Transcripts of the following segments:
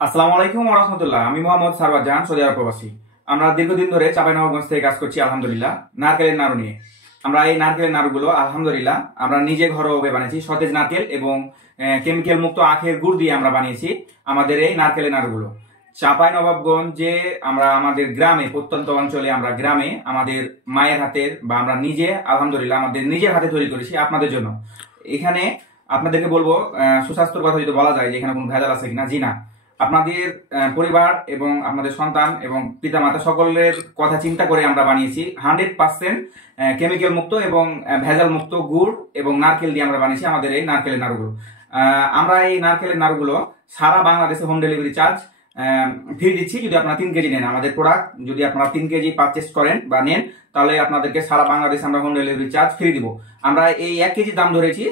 আসসালামু আলাইকুম ওয়া রাহমাতুল্লাহ। আমি মোহাম্মদ সারওয়ার জাহান, সৌদি আরব প্রবাসী। আমরা দীর্ঘদিন ধরে চাঁপাইনবাবগঞ্জ থেকে কাজ করছি আলহামদুলিল্লাহ নারকেলের নাড়ু নিয়ে। আমরা এই নারকেলের নাড়ুগুলো আলহামদুলিল্লাহ আমরা নিজে ঘরোয়া বানিয়েছি। সতেজ নারকেল এবং কেমিক্যাল মুক্ত আখের গুড় দিয়ে আমরা বানিয়েছি আমাদের এই নারকেলের নাড়ুগুলো। চাঁপাইনবাবগঞ্জে আমরা আমাদের গ্রামে, প্রত্যন্ত অঞ্চলে আমরা গ্রামে আমাদের মায়ের হাতের বা আমরা নিজে আলহামদুলিল্লাহ আমাদের নিজের হাতে তৈরি করেছি আপনাদের জন্য। এখানে আপনাদেরকে বলবো, সুস্বাস্থ্যের কথা যদি বলা যায় যে এখানে কোনো ভেজাল আছে কিনা, জি না। আপনাদের পরিবার এবং আপনাদের সন্তান এবং পিতামাতা সকলের কথা চিন্তা করে আমরা বানিয়েছি 100% কেমিক্যাল মুক্ত এবং ভেজাল মুক্ত গুড় এবং নারকেল দিয়ে আমরা বানিয়েছি আমাদের এই নারকেলের নাড়ুগুলো। আমরা এই নারকেলের নাড়ুগুলো সারা বাংলাদেশে হোম ডেলিভারি চার্জ ফ্রি দিচ্ছি যদি আপনারা 3 কেজি নেন। আমাদের প্রোডাক্ট যদি আপনারা 3 কেজি পারচেস করেন বা নেন, তাহলে আপনাদেরকে সারা বাংলাদেশে আমরা হোম ডেলিভারি চার্জ ফ্রি দিব। আমরা এই 1 কেজি দাম ধরেছি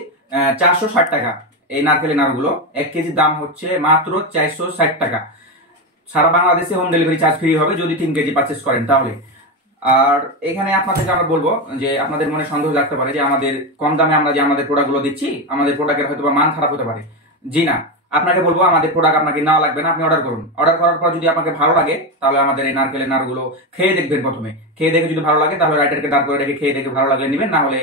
460 টাকা। এই নারকেলের নাড়ুগুলো 1 কেজির দাম হচ্ছে মাত্র 460 টাকা। সারা বাংলাদেশে হোম ডেলিভারি চার্জ ফ্রি হবে যদি 3 কেজি পারচেস করেন তাহলে। আর এখানে আপনাদেরকে আমরা বলবো যে আপনাদের মনে সন্দেহ লাগতে পারে যে আমাদের কম দামে আমরা যে আমাদের প্রোডাক্টগুলো দিচ্ছি আমাদের প্রোডাক্টের হয়তো মান খারাপ হতে পারে। জি না, আপনাকে বলবো আমাদের প্রোডাক্ট আপনাকে নেওয়া লাগবে না, আপনি অর্ডার করুন। অর্ডার করার পর যদি আপনাকে ভালো লাগে তাহলে আমাদের এই নারকেলের নাড়ুগুলো খেয়ে দেখবেন। প্রথমে খেয়ে দেখে যদি ভালো লাগে তাহলে রাইটারকে দাঁড় করে রেখে খেয়ে দেখে ভালো লাগলে নেবেন, না হলে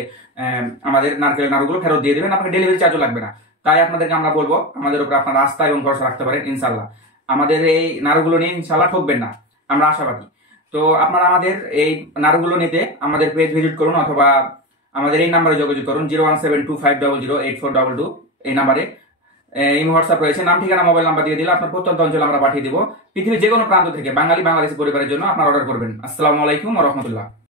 আমাদের নারকেলের নাড়ুগুলো ফেরত দিয়ে দেবেন। আপনাকে ডেলিভারি চার্জও লাগবে না। তাই আপনাদেরকে আমরা বলবো আমাদের উপর আপনারা আস্থা এবং ভরসা রাখতে পারেন ইনশাল্লাহ। আমাদের এই নাড়ুগুলো নিয়ে ইনশাল্লাহ ঠকবেন না, আমরা আশাবাদী। তো আপনারা আমাদের এই নাড়ুগুলো নিতে আমাদের পেজ ভিজিট করুন অথবা আমাদের এই নাম্বারে যোগাযোগ করুন 01725008422 এই নাম্বারে। এই হোয়াটসঅ্যাপ রয়েছে, নাম ঠিকানা মোবাইল নাম্বার দিয়ে দিলে আপনার প্রত্যন্ত অঞ্চলে আমরা পাঠিয়ে দিব। পৃথিবীর যে কোনো প্রান্ত থেকে বাঙালি বাংলাদেশি পরিবারের জন্য আপনারা অর্ডার করবেন। আসসালামু আলাইকুম ওয়া রাহমাতুল্লাহ।